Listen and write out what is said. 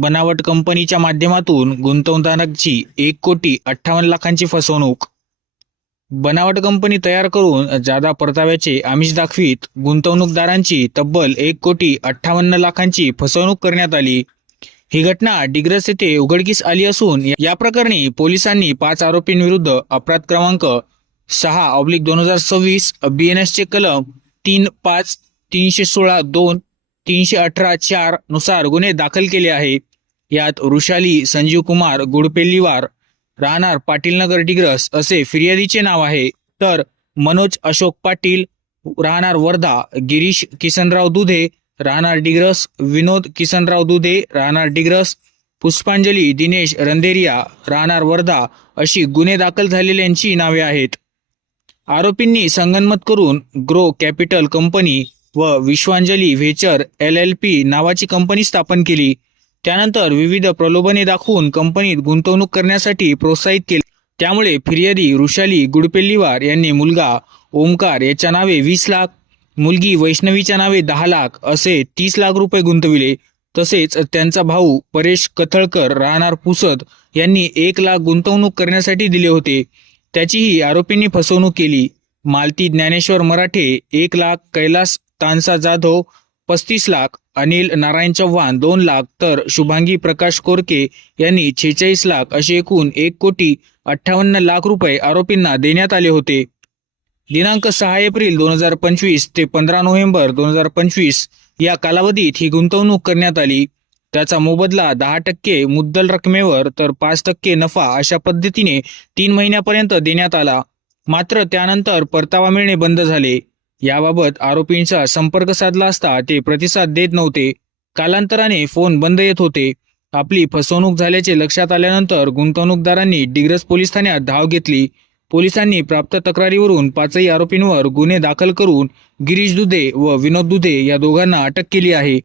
बनावट कंपनीच्या माध्यमातून गुंतवणूकदारांची एक कोटी अठ्ठावन्न लाखांची फसवणूक. बनावट कंपनी तयार करून जादा परताव्याचे आमिष दाखवीत गुंतवणूकदारांची तब्बल एक कोटी अठ्ठावन्न लाखांची फसवणूक करण्यात आली. ही घटना डिग्रस येथे उघडकीस आली असून या प्रकरणी पोलिसांनी पाच आरोपींविरुद्ध अपराध क्रमांक सहा ऑब्लिक दोन हजार सव्वीस बीएनएसचे कलम तीन पाच तीनशे सोळा दोन तीनशे अठरा चारनुसार गुन्हे दाखल केले आहे. यात वृषाली संजीव कुमार गुडपेल्लीवार राहणार पाटीलनगर डिग्रस असे फिर्यादीचे नाव आहे. तर मनोज अशोक पाटील राहणार वर्धा गिरीश किसनराव दुधे राहणार डिग्रस विनोद किसनराव दुधे राहणार डिग्रस पुष्पांजली दिनेश रंधेरिया राहणार वर्धा अशी गुन्हे दाखल झालेल्यांची नावे आहेत. आरोपींनी संगनमत करून ग्रो कॅपिटल कंपनी व Vishwanjali venture L L P नावाची कंपनी स्थापन केली. त्यानंतर विविध प्रलोभने दाखवून कंपनीत गुंतवणूक करण्यासाठी प्रोत्साहित केले. त्यामुळे फिर्यादी वृषाली गुडपेल्लीवार यांनी मुलगा ओमकार याच्या नावे वीस लाख मुलगी वैष्णवीच्या नावे दहा लाख असे तीस लाख रुपये गुंतविले. तसेच त्यांचा भाऊ परेश कथळकर राहणार पुसद यांनी एक लाख गुंतवणूक करण्यासाठी दिले होते. त्याचीही आरोपींनी फसवणूक केली. मालती ज्ञानेश्वर मराठे एक लाख कैलास तानसा जाधव पस्तीस लाख अनिल नारायण चव्हाण दोन लाख तर शुभांगी प्रकाश कोरके यांनी छेचाळीस लाख असे एकूण एक कोटी अठ्ठावन्न लाख रुपये आरोपींना देण्यात आले होते. दिनांक सहा एप्रिल दोन हजार पंचवीस ते पंधरा नोव्हेंबर दोन हजार पंचवीस या कालावधीत ही गुंतवणूक करण्यात आली. त्याचा मोबदला दहा टक्के मुद्दल रकमेवर तर पाच टक्के नफा अशा पद्धतीने तीन महिन्यापर्यंत देण्यात आला. मात्र त्यानंतर परतावा मिळणे बंद झाले. याबाबत आरोपींचा संपर्क साधला असता ते प्रतिसाद देत नव्हते. कालांतराने फोन बंद येत होते. आपली फसवणूक झाल्याचे लक्षात आल्यानंतर गुंतवणूकदारांनी डिग्रस पोलीस ठाण्यात धाव घेतली. पोलिसांनी प्राप्त तक्रारीवरून पाचही आरोपींवर गुन्हे दाखल करून गिरीश दुधे व विनोद दुधे या दोघांना अटक केली आहे.